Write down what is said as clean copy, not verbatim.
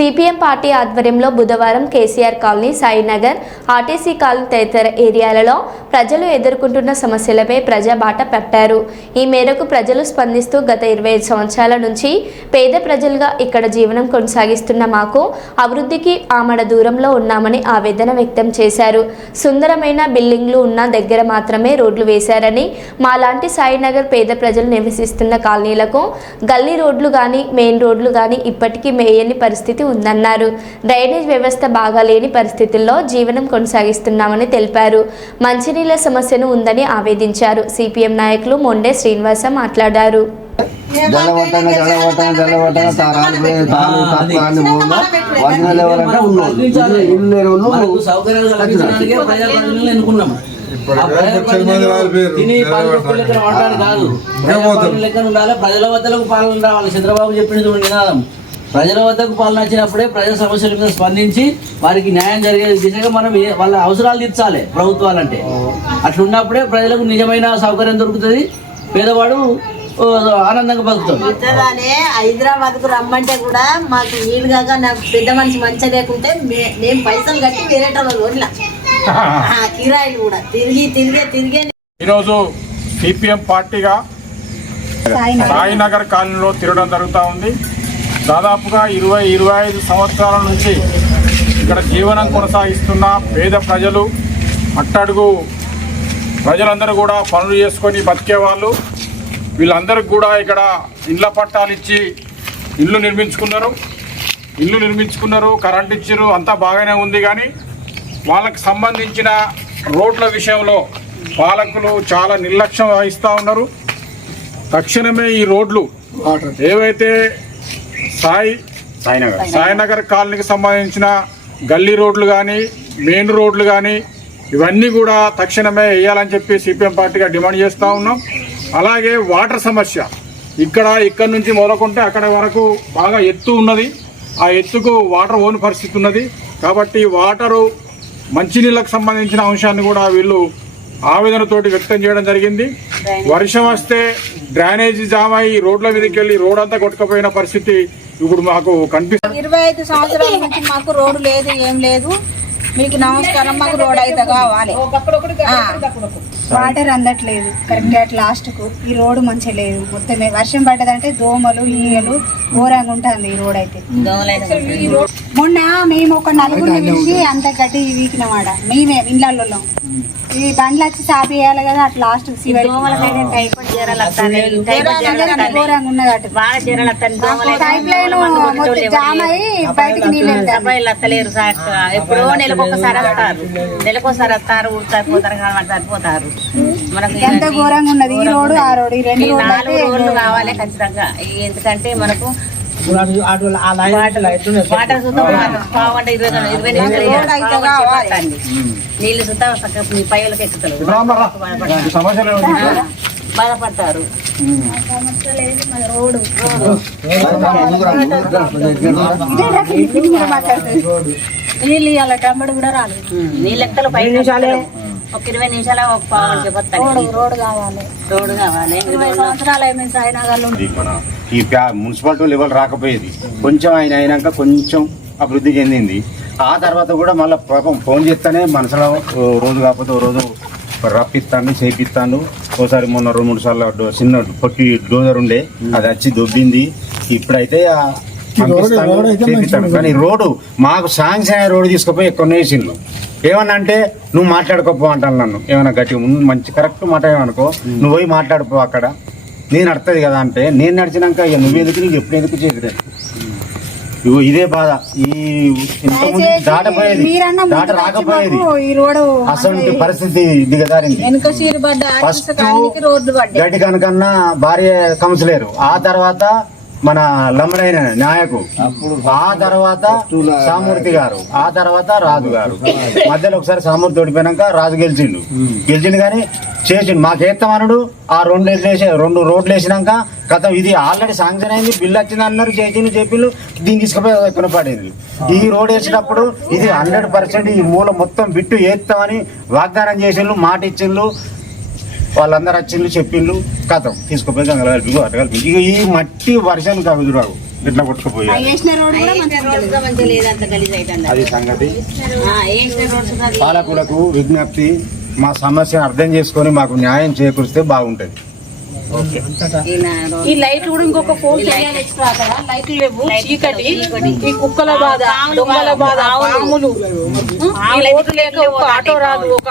CPM party ఆధ్వర్యంలో బుధవారం KCR colony, Sainagar, RTC colony తదితర ఏరియాలలో ప్రజలు ఎదుర్కొంటున్న సమస్యలపై ప్రజాబాట పట్టారు. ఈ మేరకు ప్రజలు స్పందిస్తూ గత 25 సంవత్సరాల నుంచి పేద ప్రజలుగా ఇక్కడ జీవనం కొనసాగిస్తున్న మాకు అభివృద్ధికి ఆమడ దూరంలో ఉన్నామని ఆవేదన వ్యక్తం చేశారు. సుందరమైన బిల్డింగ్లు ఉన్న దగ్గర మాత్రమే రోడ్లు వేశారని, మాలాంటి సాయినగర్ పేద ప్రజలు నివసిస్తున్న కాలనీలకు గల్లీ రోడ్లు కానీ మెయిన్ రోడ్లు కానీ ఇప్పటికీ మేయని పరిస్థితి ఉందన్నారు. డ్రైనేజ్ వ్యవస్థ బాగా లేని పరిస్థితుల్లో జీవనం కొనసాగిస్తున్నామని తెలిపారు. మంచినీళ్ల సమస్యను ఉందని ఆవేదించారు. సిపిఎం నాయకులు మొండే శ్రీనివాస మాట్లాడారు. ప్రజల వద్దకు పాలన రావాలి. చంద్రబాబు చెప్పినది నినాదం ప్రజల వద్దకు పాలన వచ్చినప్పుడే ప్రజల సమస్యల మీద స్పందించి వారికి న్యాయం జరిగే దిశగా మనం వాళ్ళ అవసరాలు తీర్చాలి ప్రభుత్వాలంటే. అట్లున్నప్పుడే ప్రజలకు నిజమైన సౌకర్యం దొరుకుతుంది, పేదవాడు ఆనందంగా బతుకుతాడు. హైదరాబాద్కు రమ్మంటే కూడా మాకు వీలుగా నాకు పెద్ద మనిషి మంచిగా లేకుంటే మేము పైసలు కట్టి వేరేటోళ్ళ రోడ్ల కిరాయిలు కూడా తిరిగే ఈరోజు సిపిఎం పార్టీగా సాయినగర్ కాలనీలో తిరగడం జరుగుతూ ఉంది. దాదాపుగా 20-25 సంవత్సరాల నుంచి ఇక్కడ జీవనం కొనసాగిస్తున్న పేద ప్రజలు, అట్టడుగు ప్రజలందరూ కూడా పనులు చేసుకొని బతికేవాళ్ళు. వీళ్ళందరికీ కూడా ఇక్కడ ఇళ్ల పట్టాలు ఇచ్చి ఇల్లు నిర్మించుకున్నారు, కరెంట్ ఇచ్చారు, అంతా బాగానే ఉంది. కానీ వాళ్ళకి సంబంధించిన రోడ్ల విషయంలో పాలకులు చాలా నిర్లక్ష్యం వహిస్తూ ఉన్నారు. తక్షణమే ఈ రోడ్లు ఏవైతే సాయినగర్ కాలనీకి సంబంధించిన గల్లీ రోడ్లు కానీ మెయిన్ రోడ్లు కానీ ఇవన్నీ కూడా తక్షణమే వేయాలని చెప్పి సిపిఎం పార్టీగా డిమాండ్ చేస్తూ ఉన్నాం. అలాగే వాటర్ సమస్య ఇక్కడ నుంచి మొదలుకుంటే అక్కడ వరకు బాగా ఎత్తు ఉన్నది. ఆ ఎత్తుకు వాటర్ ఓని పరిస్థితి ఉన్నది. కాబట్టి వాటరు మంచినీళ్ళకు సంబంధించిన అంశాన్ని కూడా వీళ్ళు ఆవేదనతోటి వ్యక్తం చేయడం జరిగింది. వర్షం వస్తే డ్రైనేజీ జామ్ అయ్యి రోడ్ల మీదకి వెళ్ళి రోడ్ అంతా కొట్టుకుపోయిన పరిస్థితి ఇప్పుడు మాకు కనిపిస్తుంది. 25 సంవత్సరాల నుంచి మాకు రోడ్డు లేదు, ఏం లేదు. మీకు నమస్కారం, మాకు రోడ్ అయితే కావాలి. వాటర్ అందట్లేదు కరెక్ట్ గా. లాస్ట్కు ఈ రోడ్డు మంచిగా లేదు. మొత్తమే వర్షం పడ్డదంటే దోమలు ఈగలు ఘోరంగా ఉంటుంది ఈ రోడ్ అయితే. మొన్న మేము ఒక నలుగురిని పిలిచి అంత గడ్డి వీకినమాట మేమే ఇండ్లలో. ఈ బండ్లు వచ్చి సాపి వేయాలి కదా, అట్లా లాస్ట్ ఘోరంగా ఉన్నది. అటు పైప్ లైన్ జామ్ అయ్యి బయటకు నీళ్ళు వస్తలేరు. ఎప్పుడో నెలకోసారి వస్తారు, సరిపోతారు. మనకు ఎంత ఘోరంగా ఉన్నది ఈ రోడ్డు, ఆ రోడ్డు, ఈ 2 రోడ్లు కావాలి ఖచ్చితంగా. ఎందుకంటే మనకు వాటర్ చూద్దాం, 20 నీళ్ళు చూద్దాం మీ పైలకి ఎక్కుతారు, బాధపడతారు. నీళ్ళు ఇవ్వాలి, టమ్మడి కూడా రాలేదు. నీళ్ళు ఎక్కలు ఒక 20 నిమిషాలు రోడ్డు కావాలి. 20 సంవత్సరాలు అయిపోయింది సాయినగర్లో. ఈ మున్సిపాలిటీ లెవెల్ రాకపోయేది, కొంచెం ఆయన అయినాక కొంచెం అభివృద్ధి చెందింది. ఆ తర్వాత కూడా మళ్ళీ పాపం ఫోన్ చేస్తానే మనసులో రోజు కాకపోతే ఓ రోజు రప్పిస్తాను, చేపిస్తాను. ఓసారి మొన్న 2-3 సార్లు చిన్న పొట్టి డోజర్ ఉండే, అది వచ్చి దొబ్బింది. ఇప్పుడైతే చేపిస్తాను. కానీ రోడ్డు మాకు శాంక్షన్ అయ్యే రోడ్డు తీసుకుపోయి ఎక్కువ వేసిండ్రు. ఏమన్నా అంటే నువ్వు మాట్లాడుకోపో అంటాను నన్ను. ఏమన్నా గట్టిగా ముందు మంచి కరెక్ట్ మాట్లాడమనుకో, నువ్వు పోయి మాట్లాడుకో అక్కడ, నేను నడుతుంది కదా అంటే నేను నడిచినాక ఇక నువ్వెందుకు, నీకు ఎప్పుడు ఎందుకు చేయలేదు. ఇదే బాధ. ఈ దాటపోయేది దాట రాకపోయేది, అసలు పరిస్థితి దిగదారింది. ఫస్ట్ గడ్డి కనుకన్నా భార్య కౌన్సిలర్, ఆ తర్వాత మన లమ్మరైన నాయకు, ఆ తర్వాత సామూర్తి గారు, ఆ తర్వాత రాజు గారు. మధ్యలో ఒకసారి సామూర్తి ఓడిపోయినాక రాజు గెలిచిండు కానీ చేసిండు. మాకేస్తామన్నాడు. ఆ 2 రోడ్లు వేసినాక కథ ఇది ఆల్రెడీ శాంక్షన్ అయింది, బిల్లు వచ్చింది అన్నారు, చెప్పిండు. దీన్ని తీసుకుపోయి ఎక్కడ పడేది. ఈ రోడ్ వేసేటప్పుడు ఇది 100% ఈ మూల మొత్తం బిట్టు వేస్తామని వాగ్దానం చేసిండ్రు, మాట ఇచ్చిండ్రు. వాళ్ళందరూ వచ్చిండ్రు, చెప్పిండ్రు, కథం తీసుకుపోయి గంగలు కలిపి అటు కలిపి. ఇక ఈ మట్టి వర్షానికి అవి ఇట్లా కొట్టుకుపోయారు. వేసిన రోడ్డు కూడా మంచిగా రోడ్డు కూడా మంచిగా లేదు, అంత గలీజ్ అవుతుంది. అది సంగతి. వేసిన రోడ్డు కూడా లేదు. పాలకులకు విజ్ఞప్తి, మా సమస్యను అర్థం చేసుకొని మాకు న్యాయం చేకూరిస్తే బాగుంటది. ఈయన రోడ్డు ఈ లైట్ కూడా ఇంకొక 4 చేయాలి ఎక్స్ట్రా కదా, లైట్లు లేవు, చీకటి, ఈ కుక్కల బాధ, దొంగల బాధ, పాములు, ఈ రోడ్డు లేక ఒక ఆటో రాదు, ఒక